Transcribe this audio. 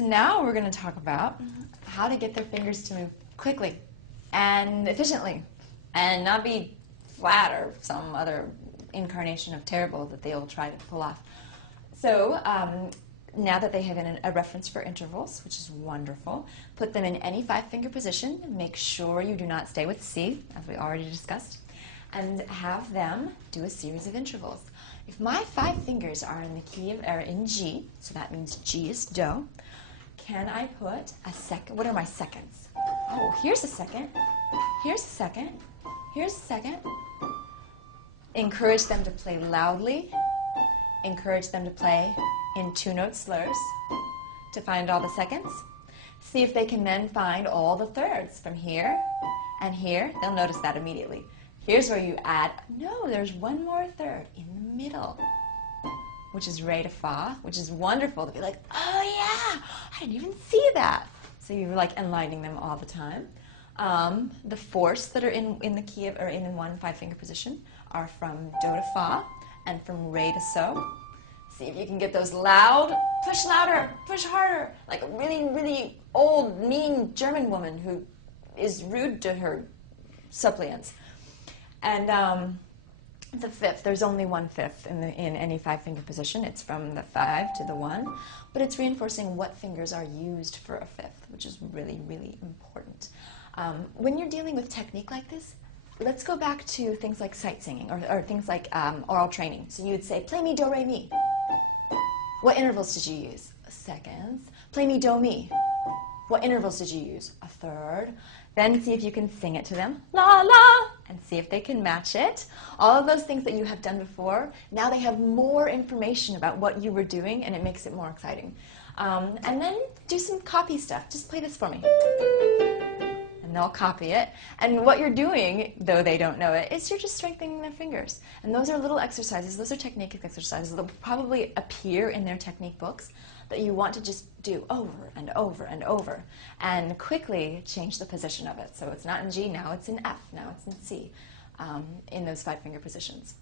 So now we're going to talk about how to get their fingers to move quickly and efficiently and not be flat or some other incarnation of terrible that they'll try to pull off. So now that they have a reference for intervals, which is wonderful, put them in any 5-finger position. Make sure you do not stay with C, as we already discussed, and have them do a series of intervals. If my 5 fingers are in the key of, or in G, so that means G is Do, can I put a second? What are my seconds? Oh, here's a second. Here's a second. Here's a second. Encourage them to play loudly. Encourage them to play in 2-note slurs to find all the seconds. See if they can then find all the thirds from here and here. They'll notice that immediately. Here's where you add, no, there's one more third in the middle, which is Re to Fa, which is wonderful to be like, oh yeah, I didn't even see that. So you're like enlightening them all the time. The fourths that are in the key of, or in one 5-finger position are from Do to Fa and from Re to So. See if you can get those loud, push louder, push harder, like a really, really old, mean German woman who is rude to her suppliants. And the fifth, there's only 1/5 in any 5-finger position. It's from the 5 to the 1, but it's reinforcing what fingers are used for a fifth, which is really, really important. When you're dealing with technique like this, let's go back to things like sight singing or things like oral training. So you would say, play me do, re, mi. What intervals did you use? Seconds. Play me do, mi. What intervals did you use? A third. Then see if you can sing it to them, la, la, and see if they can match it. All of those things that you have done before, now they have more information about what you were doing, and it makes it more exciting. And then do some copy stuff. Just play this for me. And they'll copy it. And what you're doing, though they don't know it, is you're just strengthening their fingers. And those are little exercises. Those are technique exercises that will probably appear in their technique books that you want to just do over and over and over and quickly change the position of it. So it's not in G, now it's in F, now it's in C, in those 5-finger positions.